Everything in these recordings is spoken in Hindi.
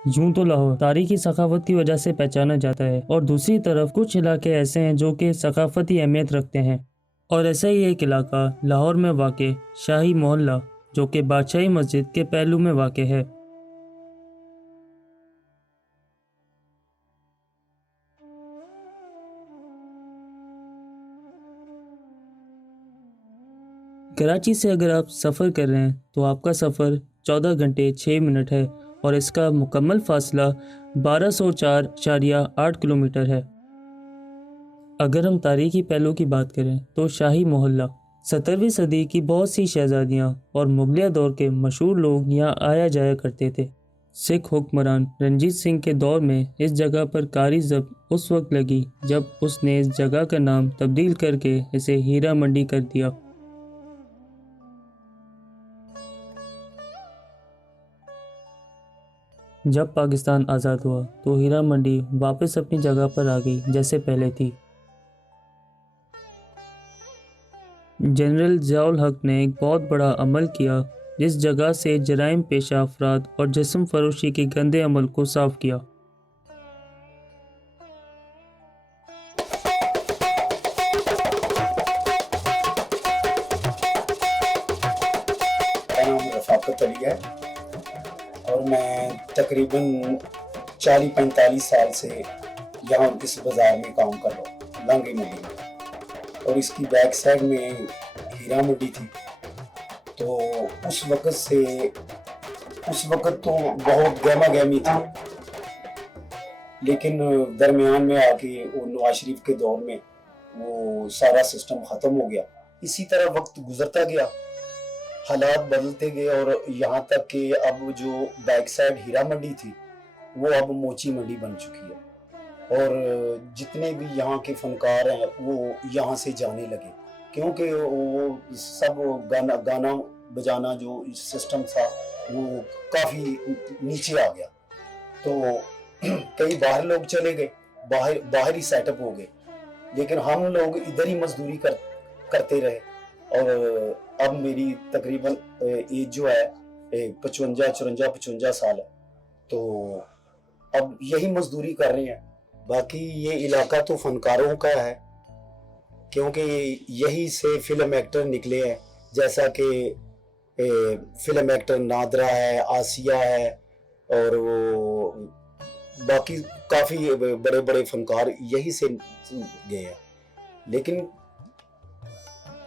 यूं तो लाहौर तारीखी सखावत की वजह से पहचाना जाता है और दूसरी तरफ कुछ इलाके ऐसे हैं जो कि सकाफती अहमियत रखते हैं। और ऐसा ही एक इलाका लाहौर में वाक़ शाही मोहल्ला जो कि बादशाही मस्जिद के पहलू में वाक़ है। कराची से अगर आप सफ़र कर रहे हैं तो आपका सफ़र 14 घंटे 6 मिनट है और इसका मुकम्मल फासला 1204.8 किलोमीटर है। अगर हम तारीखी पहलू की बात करें तो शाही मोहल्ला 17वीं सदी की बहुत सी शहजादियाँ और मुगलिया दौर के मशहूर लोग यहाँ आया जाया करते थे। सिख हुक्मरान रंजीत सिंह के दौर में इस जगह पर कारी जब्त उस वक्त लगी जब उसने इस जगह का नाम तब्दील करके इसे हीरा मंडी कर दिया। जब पाकिस्तान आज़ाद हुआ तो हीरा मंडी वापस अपनी जगह पर आ गई जैसे पहले थी। जनरल ज़ियाउल हक ने एक बहुत बड़ा अमल किया जिस जगह से जराइम पेशा अफराद और जिस्म फरोशी के गंदे अमल को साफ किया। मेरा नाम रफ़ाकत अली है और मैं तकरीबन 40-45 साल से यहाँ इस बाज़ार में काम कर रहा हूँ, लांगी मंडी में। और इसकी बैक साइड में हीरा मंडी थी। तो उस वक़्त तो बहुत गहमा-गहमी थी, लेकिन दरमियान में आके वो नवाज शरीफ के दौर में वो सारा सिस्टम ख़त्म हो गया। इसी तरह वक्त गुजरता गया, हालात बदलते गए और यहाँ तक कि अब जो बैक साइड हीरा मंडी थी वो अब मोची मंडी बन चुकी है। और जितने भी यहाँ के फनकार हैं वो यहाँ से जाने लगे, क्योंकि वो सब गाना बजाना जो सिस्टम था वो काफ़ी नीचे आ गया। तो कई बाहर लोग चले गए, बाहरी सेटअप हो गए, लेकिन हम लोग इधर ही मजदूरी करते रहे। और अब मेरी तकरीबन एज जो है 55 साल है। तो अब यही मजदूरी कर रहे हैं। बाकी ये इलाका तो फनकारों का है, क्योंकि यही से फिल्म एक्टर निकले हैं, जैसा कि फिल्म एक्टर नादरा है, आसिया है और वो बाकी काफ़ी बड़े बड़े फनकार यही से गए हैं। लेकिन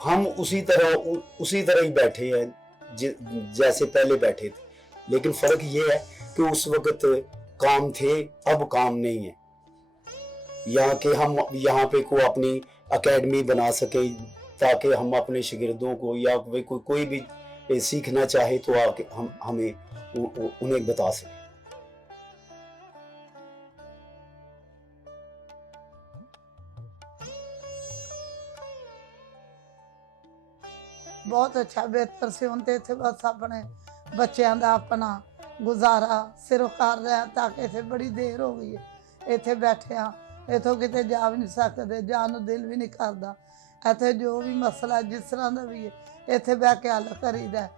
हम उसी तरह ही बैठे हैं जैसे पहले बैठे थे, लेकिन फ़र्क ये है कि उस वक़्त काम थे, अब काम नहीं है। यहाँ के हम यहाँ पे को अपनी एकेडमी बना सके ताकि हम अपने शागिर्दों को या कोई भी सीखना चाहे तो आके हम हमें उन्हें बता सकें। बहुत अच्छा बेहतर से ਹੁੰਦੇ थे, बस अपने ਬੱਚਿਆਂ ਦਾ ਆਪਣਾ ਗੁਜ਼ਾਰਾ ਸਿਰਫ ਕਰ ਰਿਹਾ ਤਾਂ ਕਿ ਇੱਥੇ ਬੜੀ ਦੇਰ ਹੋ ਗਈ ਹੈ ਇੱਥੇ ਬੈਠੇ ਆ ਇੱਥੋਂ ਕਿਤੇ ਜਾ ਵੀ ਨਹੀਂ ਸਕਦੇ, ਜਾਣ ਨੂੰ ਦਿਲ ਵੀ ਨਹੀਂ ਕਰਦਾ। ਇੱਥੇ ਜੋ ਵੀ ਮਸਲਾ ਜਿਸ ਤਰ੍ਹਾਂ ਦਾ ਵੀ ਹੈ ਇੱਥੇ ਬਹਿ ਕੇ ਹੱਲ ਕਰੀਦਾ।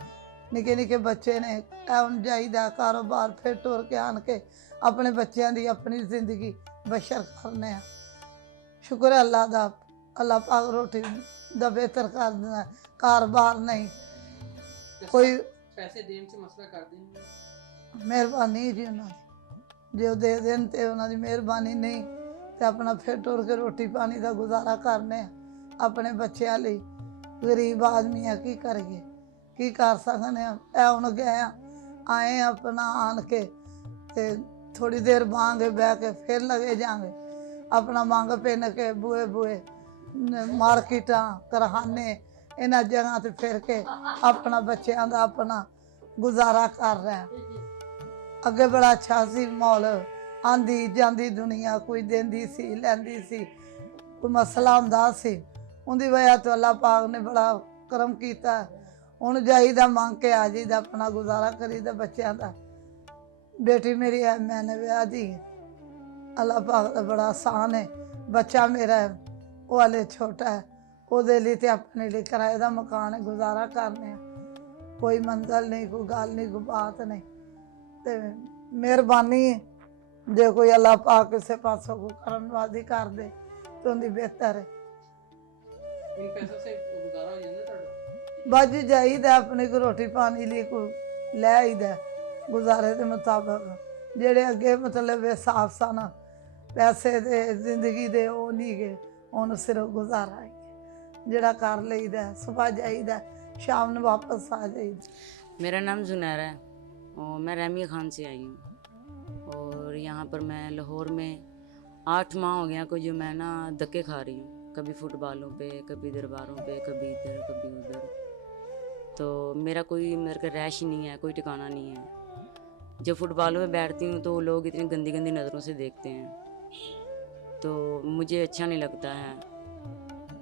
ਨਿੱਕੇ ਨਿੱਕੇ ਬੱਚੇ ਨੇ ਐਵੇਂ ਜਾਈਦਾ ਕਾਰੋਬਾਰ, ਫਿਰ ਟੁਰ ਕੇ ਆਣ ਕੇ ਆਪਣੇ ਬੱਚਿਆਂ ਦੀ ਆਪਣੀ ਜ਼ਿੰਦਗੀ ਬਸ਼ਰ ਕਰਨੇ ਆ। शुक्र है अल्लाह दा, अल्लाह पाक रोटी दा बेहतर कर देना। कारोबार नहीं कोई पैसे देने से मसला कर देंगे। मेहरबानी जी उन्होंने जो दे देन ते उन्होंने मेहरबानी नहीं तो अपना फिर टुर के रोटी पानी का गुजारा करने अपने बच्चों लिए। गरीब आदमी है की करिए, की कर सकने। हुण गए आए अपना आन के ते थोड़ी देर बांगे बह के फिर लगे जाएंगे अपना मंग पिन के बूए बूए मार्केटा करहाने इन्ह जगह ते फिर के अपना बच्चों का अपना गुजारा कर रहे हैं। अगे बड़ा अच्छा सी माहौल, आंदी जाती दुनिया, कोई देंदी सी लैंदी सी, कोई मसला हुंदा सी, उनकी वजह तो अल्लाह पाक ने बड़ा करम किया। हुण जाईदा मंग के आ जाईदा, अपना गुजारा करीदा बच्चों का। बेटी मेरी है मैंने ब्याह दी, अल्लाह पाक का बड़ा आसान है। बच्चा मेरा है वो हाले छोटा है, वो लिए तो अपने लिए किराए का मकान है, गुजारा करने कोई मंजिल नहीं, कोई गल नहीं, कोई बात नहीं। तो ਮਿਹਰਬਾਨੀ ਜੇ ਕੋਈ ਅੱਲਾਹ ਪਾਕ ਕਿਸੇ ਪਾਸੋਂ ਕੋ ਕਰਮਵਾਦੀ ਕਰ ਦੇ ਤਾਂ ਉਹਦੀ ਬਿਹਤਰ ਹੈ। इन पैसों से गुजारा हो जाता ਤੁਹਾਡਾ? ਬਾਜੀ ਜਾਈਦਾ ਆਪਣੇ ਕੋ ਰੋਟੀ ਪਾਣੀ ਲਈ ਕੋ ਲੈ ਆਈਦਾ ਗੁਜ਼ਾਰੇ ਦੇ ਮੁਤਾਬਕ। ਜਿਹੜੇ ਅੱਗੇ ਮਤਲਬ ਹਿਸਾਬ ਸਨ ਪੈਸੇ ਦੇ ਜ਼ਿੰਦਗੀ ਦੇ ਉਹ ਨਹੀਂ ਗਏ, ਹੁਣ ਸਿਰਫ ਗੁਜ਼ਾਰਾ ਹੈ ਜਿਹੜਾ ਕਰ ਲਈਦਾ। ਸੁਬਹ ਜਾਈਦਾ शाम ਨੂੰ वापस आ जाइए। मेरा नाम जुनैरा है और मैं रहमिया खान से आई हूँ और यहाँ पर मैं लाहौर में 8 माह हो गया को जो मैं ना धक्के खा रही हूँ, कभी फुटबॉलों पे, कभी दरबारों पे, कभी इधर कभी उधर। तो मेरा का रैश ही नहीं है, कोई ठिकाना नहीं है। जब फुटबॉलों में बैठती हूँ तो लोग इतनी गंदी गंदी नज़रों से देखते हैं तो मुझे अच्छा नहीं लगता है।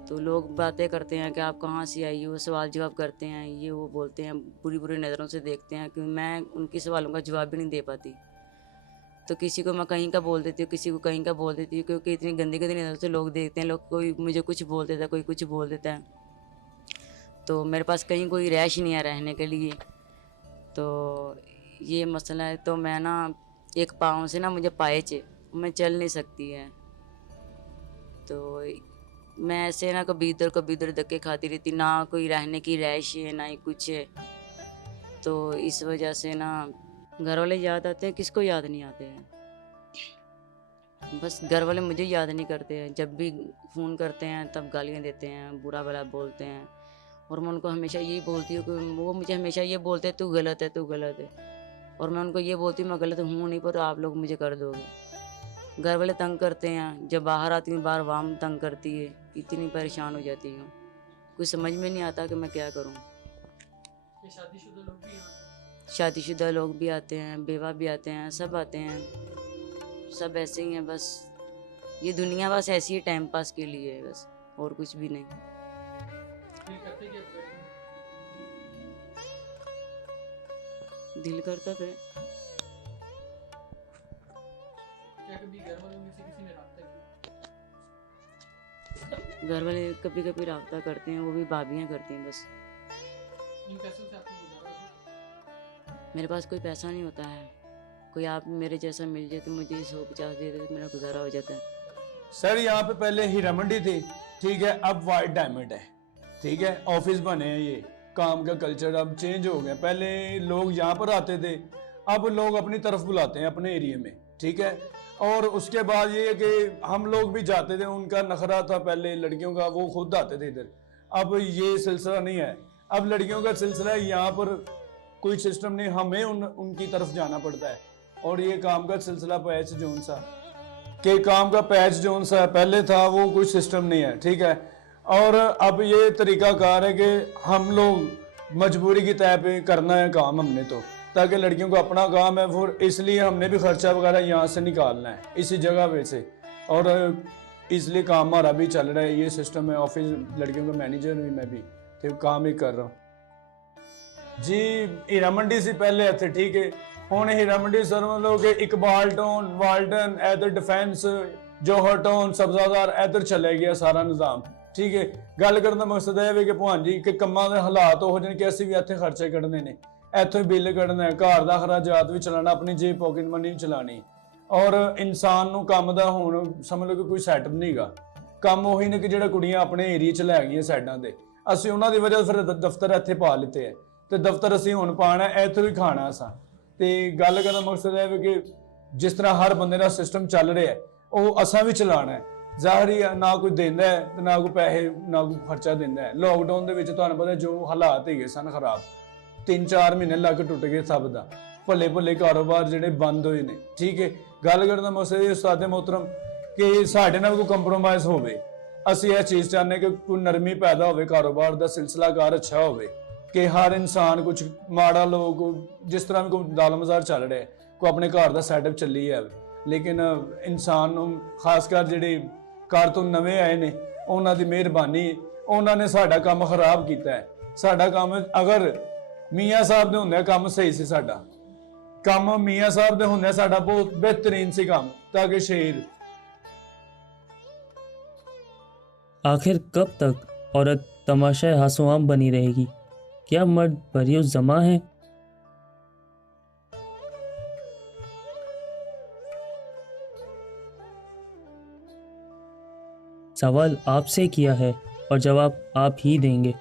तो लोग बातें करते हैं कि आप कहाँ से आई हो, सवाल जवाब करते हैं, ये वो बोलते हैं, बुरी बुरी नज़रों से देखते हैं कि मैं उनके सवालों का जवाब भी नहीं दे पाती। तो किसी को मैं कहीं का बोल देती हूँ, किसी को कहीं का बोल देती हूँ, क्योंकि इतनी गंदी गंदी नज़रों से लोग देखते हैं। लोग कोई मुझे कुछ बोल देता है, कोई कुछ बोल देता है। तो मेरे पास कहीं कोई रैश नहीं है रहने के लिए। तो ये मसला है। तो मैं ना एक पाँव से ना मुझे पायच है, मैं चल नहीं सकती है। तो मैं ऐसे ना कभी इधर धक्के खाती रहती, ना कोई रहने की रैश है ना ही कुछ है। तो इस वजह से ना घर वाले याद आते हैं, किसको याद नहीं आते हैं। बस घर वाले मुझे याद नहीं करते हैं। जब भी फ़ोन करते हैं तब गालियाँ देते हैं, बुरा भला बोलते हैं। और मैं उनको हमेशा यही बोलती हूँ कि वो मुझे हमेशा ये बोलते हैं तू गलत है, तू गलत है। और मैं उनको ये बोलती हूँ मैं गलत हूँ नहीं, पर आप लोग मुझे कर दोगे। घर वाले तंग करते हैं, जब बाहर आती हूँ बाहर वाम तंग करती है, इतनी परेशान हो जाती हूँ, कुछ समझ में नहीं आता कि मैं क्या करूँ। ये शादीशुदा लोग भी यहाँ पे? शादीशुदा लोग भी आते हैं, बेवा भी आते हैं, सब आते हैं, सब ऐसे ही हैं। बस ये दुनिया बस ऐसी ही टाइम पास के लिए है, बस और कुछ भी नहीं। दिल करते कि अब कर दूं? दिल करता था। क्या कभी घर वालों में से किसी ने रास्ता किया? घर वाले कभी कभी रब्ता करते हैं, वो भी भाभियाँ करती हैं बस। इन पैसों से आपको गुजारा हो? मेरे पास कोई पैसा नहीं होता है। कोई आप मेरे जैसा मिल जाए तो मुझे 150 दे दे तो मेरा गुजारा हो जाता है। सर यहाँ पे पहले हीरा मंडी थी, ठीक है, अब वाइट डायमंड है, ठीक है, ऑफिस बने हैं। ये काम का कल्चर अब चेंज हो गया। पहले लोग यहाँ पर आते थे, अब लोग अपनी तरफ बुलाते हैं अपने एरिया में, ठीक है। और उसके बाद ये है कि हम लोग भी जाते थे, उनका नखरा था पहले लड़कियों का, वो खुद आते थे इधर। अब ये सिलसिला नहीं है, अब लड़कियों का सिलसिला है। यहाँ पर कोई सिस्टम नहीं, हमें उनकी तरफ जाना पड़ता है। और ये काम का सिलसिला पैच जोन सा कि काम का पैच जोन सा पहले था, वो कोई सिस्टम नहीं है, ठीक है। और अब ये तरीकाकार है कि हम लोग मजबूरी की तय पे करना है काम हमने, तो ताकि लड़कियों को अपना काम है, फिर इसलिए हमने भी खर्चा वगैरह यहाँ से निकालना है इसी जगह पे से। और इसलिए काम हमारा भी चल रहा है, ये सिस्टम है। ऑफिस लड़कियों का मैनेजर भी मैं भी, ठीक, काम ही कर रहा हूँ जी। हीरा मंडी से पहले थे, ठीक है, ਹੁਣ ਹੀਰਾ ਮੰਡੀ ਸਰ ਮਤਲਬ ਕਿ ਇਕਬਾਲ ਟਾਊਨ, ਵਾਲਟਨ, ਇਧਰ ਡਿਫੈਂਸ, ਜੋਹਰ ਟਾਊਨ, ਸਬਜ਼ਾਦਾਰ, ਇਧਰ ਚਲੇ ਗਿਆ ਸਾਰਾ ਨਿਜ਼ਾਮ, ਠੀਕ ਹੈ। ਗੱਲ ਕਰਨ ਦਾ ਮਕਸਦ ਇਹ ਹੈ ਕਿ ਭਾਣ ਜੀ ਕਿ ਕੰਮਾਂ ਦੇ ਹਾਲਾਤ ਹੋ ਜਾਣ ਕਿ ਅਸੀਂ ਵੀ ਇੱਥੇ ਖਰਚੇ ਕੱਢਣੇ ਨੇ, ਇੱਥੋਂ ਹੀ ਬਿੱਲ ਕੱਢਣਾ ਹੈ, ਘਰ ਦਾ ਖਰਾਜਾਤ ਵੀ ਚਲਾਉਣਾ, ਆਪਣੀ ਜੇਬ ਪੋਕਟ ਮਨੀ ਵੀ ਚਲਾਉਣੀ। ਔਰ ਇਨਸਾਨ ਨੂੰ ਕੰਮ ਦਾ ਹੁਣ ਸਮਝ ਲਓ ਕਿ ਕੋਈ ਸੈਟਅਪ ਨਹੀਂਗਾ। ਕੰਮ ਉਹੀ ਨੇ ਕਿ ਜਿਹੜਾ ਕੁੜੀਆਂ ਆਪਣੇ ਏਰੀਆ 'ਚ ਲੈ ਗਈਆਂ ਸਾਈਡਾਂ ਤੇ, ਅਸੀਂ ਉਹਨਾਂ ਦੀ ਵਜ੍ਹਾ ਫਿਰ ਦਫ਼ਤਰ ਇੱਥੇ ਪਾ ਲਿੱਤੇ ਹੈ, ਤੇ ਦਫ਼ਤਰ ਅਸੀਂ ਹੁਣ ਪਾਉਣਾ, ਇੱਥੋਂ ਹੀ ਖਾਣਾ ਅਸਾਂ। ਤੇ ਗੱਲ ਕਰਨ ਦਾ ਮਕਸਦ ਹੈ ਕਿ ਜਿਸ ਤਰ੍ਹਾਂ ਹਰ ਬੰਦੇ ਦਾ ਸਿਸਟਮ ਚੱਲ ਰਿਹਾ ਉਹ ਅਸਾਂ ਵੀ ਚਲਾਉਣਾ ਹੈ। ਜ਼ਾਹਰੀ ਹੈ ਨਾ ਕੋਈ ਦਿੰਦਾ ਹੈ ਤੇ ਨਾ ਕੋਈ ਪੈਸੇ, ਨਾ ਕੋਈ ਖਰਚਾ ਦਿੰਦਾ ਹੈ। ਲੋਕਡਾਊਨ ਦੇ ਵਿੱਚ ਤੁਹਾਨੂੰ ਪਤਾ ਜੋ ਹਾਲਾਤ ਹੈਗੇ ਸਨ ਖਰਾਬ, 3-4 ਮਹੀਨੇ ਲੱਗ ਟੁੱਟ ਗਏ ਸਭ ਦਾ, ਭੱਲੇ ਭੱਲੇ ਕਾਰੋਬਾਰ ਜਿਹੜੇ ਬੰਦ ਹੋਏ ਨੇ, ਠੀਕ ਹੈ। ਗੱਲ ਕਰਨ ਦਾ ਮਕਸਦ ਇਹ ਉਸਤਾਦ ਮੁਹਤਰਮ ਕਿ ਸਾਡੇ ਨਾਲ ਕੋਈ ਕੰਪਰੋਮਾਈਜ਼ ਹੋਵੇ। ਅਸੀਂ ਇਹ ਚੀਜ਼ ਚਾਹੁੰਦੇ ਕਿ ਕੋਈ ਨਰਮੀ ਪੈਦਾ ਹੋਵੇ, ਕਾਰੋਬਾਰ ਦਾ ਸਿਲਸਿਲਾਕਾਰ ਅੱਛਾ ਹੋਵੇ, ਕਿ ਹਰ ਇਨਸਾਨ ਕੁਝ ਮਾੜਾ ਲੋਕ ਜਿਸ ਤਰ੍ਹਾਂ ਵੀ ਕੋਈ ਦਾਲ ਮਜ਼ਾਰ ਚੱਲ ਰਿਹਾ, ਕੋਈ ਆਪਣੇ ਘਰ ਦਾ ਸੈਟਅਪ ਚੱਲੀ ਜਾਵੇ। ਲੇਕਿਨ ਇਨਸਾਨ ਨੂੰ ਖਾਸ ਕਰ ਜਿਹੜੇ ਘਰ ਤੋਂ ਨਵੇਂ ਆਏ ਨੇ ਉਹਨਾਂ ਦੀ ਮਿਹਰਬਾਨੀ, ਉਹਨਾਂ ਨੇ ਸਾਡਾ ਕੰਮ ਖਰਾਬ ਕੀਤਾ ਹੈ। ਸਾਡਾ ਕੰਮ ਅਗਰ ਮੀਆਂ ਸਾਹਿਬ ਦੇ ਹੁੰਦੇ ਕੰਮ ਸਹੀ ਸੀ, ਸਾਡਾ ਕੰਮ ਮੀਆਂ ਸਾਹਿਬ ਦੇ ਹੁੰਦੇ ਸਾਡਾ ਬਹੁਤ ਬਿਹਤਰੀਨ ਸੀ ਕੰਮ, ਤਾਂ ਕਿ ਸ਼ਹੀਦ। आखिर कब तक औरत तमाशाए हासोआम बनी रहेगी? क्या मर्द बरियो जमा है? सवाल आपसे किया है और जवाब आप ही देंगे।